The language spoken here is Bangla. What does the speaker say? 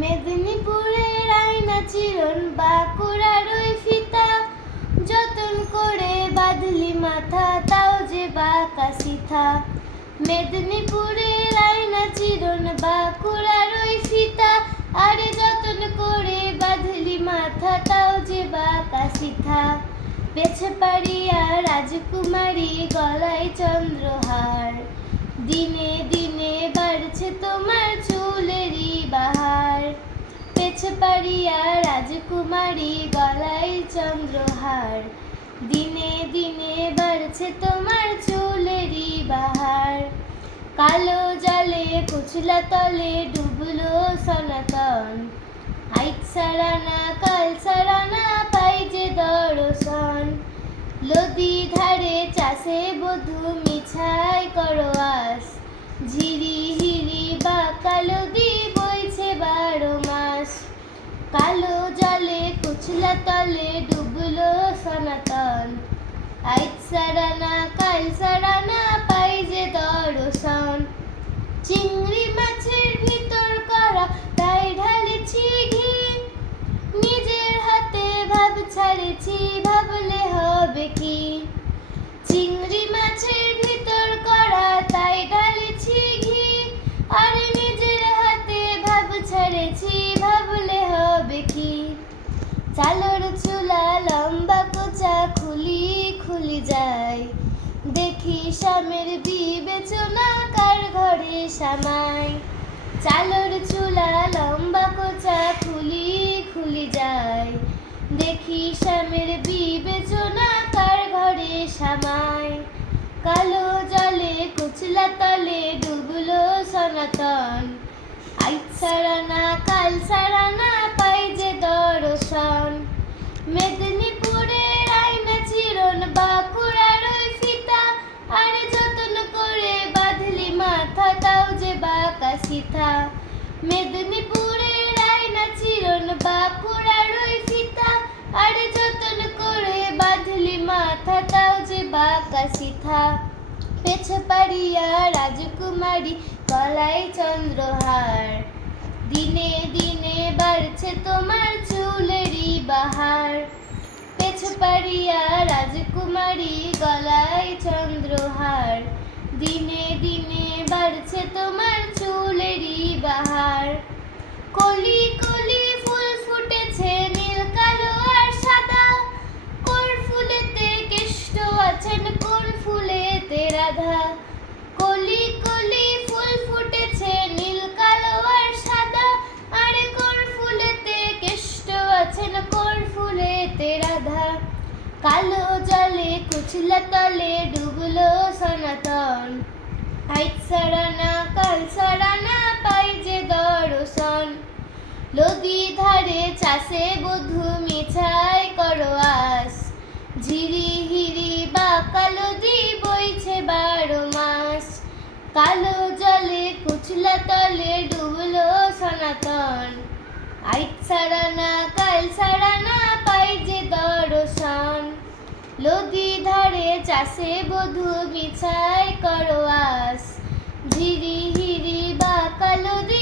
মেদিনীপুরের আয়না চিরন বাঁকুড়ার ওই ফিতা, যতন করে বাঁধলি মাথা তাও যে বাঁকা সিথা। মেদিনীপুরের আয়না চিরন বাঁকুড়ার ওই ফিতা, আরে যতন করে বাঁধলি মাথা তাও যে বাঁকা সিথা। পেছে পাড়িয়া রাজকুমারী গলায় চন্দ্রহার, দিনে দিনে বাড়ছে তোমার চুলেরই বাহার। পেছে পাড়িয়া রাজকুমারী গলায় চন্দ্রহার, দিনে দিনে বাড়ছে তোমার চুলেরই বাহার। কালো জলে কুচলা তলে ডুবলো সনাতন, আইজ সারানা কাল সারানা পাই যে দর্শন। নদী ধারে চাষে বধূ মিছাই করো আস, ঝিরি হিরি বাঁকা নদী বইছে 12 মাস। কালো জলে কুচলা তলে ডুবলো সনাতন, আইজ সারানা কাল সারানা পাই যে দর্শন। চিংড়ি মাছের ভিতর করা তাই ঢালেছি ঘি, নিজের হাতে ভাব ছাড়েছি ভাবলে হবে কি। চিংড়ি মাছের ভিতর করা তাই ঢালেছি ঘি, আর নিজের হাতে ভাব ছাড়েছি ভাবলে হবে কি। চালের চুলা লম্বা কোচা খুলি খুলি যায়, দেখি স্বামীর বিবেচনা কার ঘরে সামাই। চালের চুলা লম্বা কোচা খুলি খুলি যায়, দেখি স্বামীর বিবেচনা কার ঘরে সামাই। কালো জলে কুচলা তলে ডুবলো সনাতন, আইজ সারানা কাল সারানা পাই যে দর্শন। মেদিনীপুরের আয়না চিরন বাঁকুড়ার ওই ফিতা, আরে যতন করে বাঁধলি মাথা তাও যে বাঁকা সিথা। মেদিনীপুরের আয়না চিরন বাঁকুড়ার ওই ফিতা, আরে যতন করে বাঁধলি মাথা তাও যে বাঁকা সিথা। পেছে পাড়িয়া রাজকুমারী গলায় চন্দ্রহার, দিনে দিনে বাড়ছে তোমার চুলেরই বাহার। পেছে পাড়িয়া রাজকুমারী গলায় চন্দ্রহার, দিনে দিনে বাড়ছে তোমার চুলেরই বাহার। কলি কলি ফুল ফুটেছে নীল কালো আর সাদা, কোন ফুলেতে কেষ্ট আছেন কোন ফুলেতে রাধা। কলি কলি ফুল ফুটেছে নীল কালো আর সাদা, আরে কোন ফুলেতে কেষ্ট আছেন কোন ফুলেতে রাধা। কালো জলে কুচলা তলে ডুবলো সনাতন, আইজ সারানা কাল সারানা পাই যে দর্শন। নদী ধারে চাষে বধূ মিছাই করো আস, ঝিরি হিরি বাঁকা নদী বইছে 12 মাস। কালো জলে কুচলা তলে ডুবলো সনাতন, আইজ সারানা কাল সারানা পাই যে দর্শন। নদী ধারে চাষে বধূ মিছাই করো আস, ঝিরি হিরি বাঁকা নদী